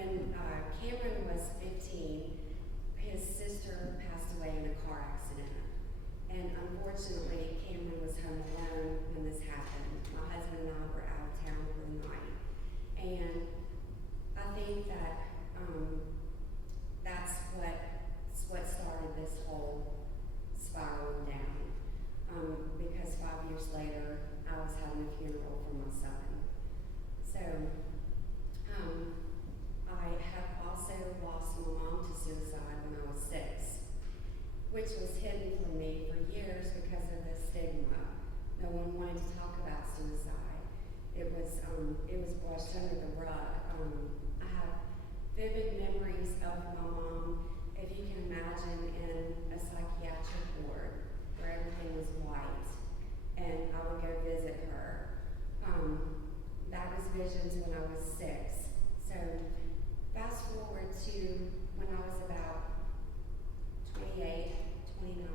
when Cameron was 15, his sister passed away in a car accident. And unfortunately, Cameron was home alone when this happened. My husband and I were out of town for the night. And I think that that's what started this whole spiraling down. Because 5 years later, I was having a funeral for my son. So, I have also lost my mom to suicide when I was 6, which was hidden from me for years because of the stigma. No one wanted to talk about suicide. It was brushed under the rug. I have vivid memories of my mom, if you can imagine, in a psychiatric ward where everything was white, and I would go visit her. That was visions when I was 6. So fast forward to when I was about 28, 29.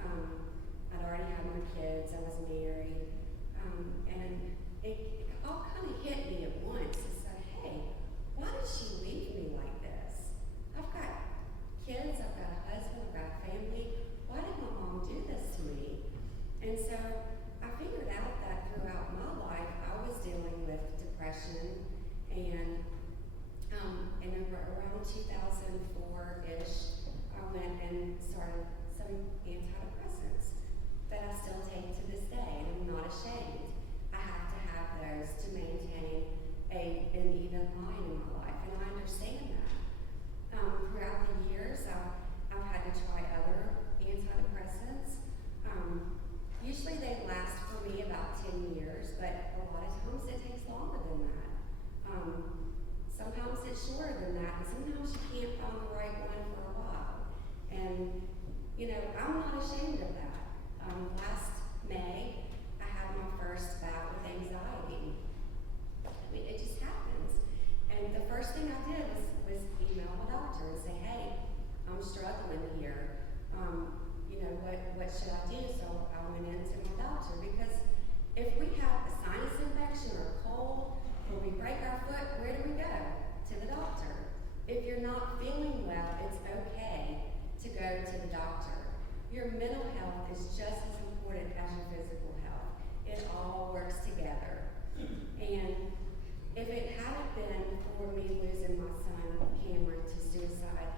I'd already had my kids, I was married, and it all kind of hit me at once. It's like, hey, why did she leave me like this? I've got kids, I've got a husband, I've got a family. Why did my mom do this to me? And so I figured out that throughout my life, I was dealing with depression, and around 2004-ish, I went and started some antidepressants that I still take to this day, and I'm not ashamed. I have to have those to maintain an even line in my life, and I understand that. Throughout the years, I've had to try other antidepressants. Usually they last for me about 10 years, but a lot of times it takes longer than that. Sometimes it's shorter than that, and sometimes you can't find the right one for a while. And, I'm not ashamed of that. Last May, I had my first bout with anxiety. I mean, it just happens. And the first thing I did was email my doctor and say, hey, I'm struggling here. What should I do? So I went into my doctor, because if we have a sinus infection or a cold, or we break our foot, where do we go? To the doctor. If you're not feeling well, it's okay to go to the doctor. Your mental health is just as important as your physical health. It all works together. And if it hadn't been for me losing my son, Cameron, to suicide,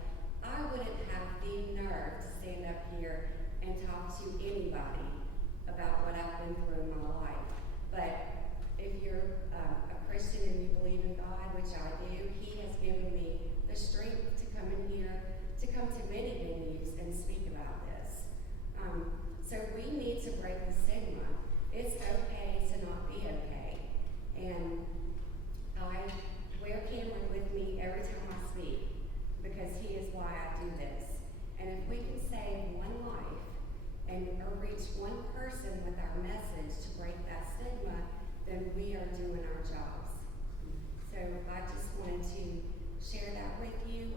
I wouldn't have the nerve to stand up here and talk to anybody about what I've been through in my life. But if you're a Christian and you believe in God, which I do, He has given me the strength to come in here, to come to many venues and speak about this. So we need to break the stigma. It's okay to not be okay. And I wear Cameron with me every time I speak, because he is why I do this. And if we can save one life or reach one person with our message to break that stigma, then we are doing our jobs. So I just wanted to share that with you.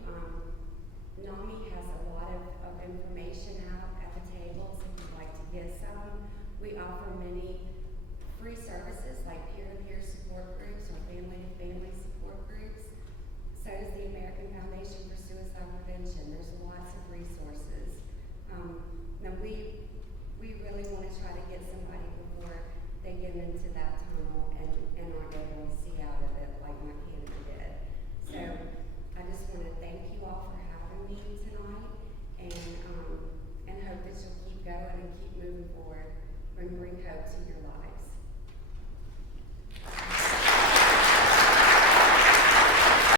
NAMI has a lot of information out at the tables if you'd like to get some. We offer many free services like peer-to-peer support groups or family-to-family support groups. So does the American Foundation for Suicide Prevention. There's lots of resources. Now we really want to try to get somebody before they get into that tunnel and aren't able to see out of it like my Canada did. So I just want to thank you all for having me tonight, and hope that you'll keep going and keep moving forward and bring hope to your lives.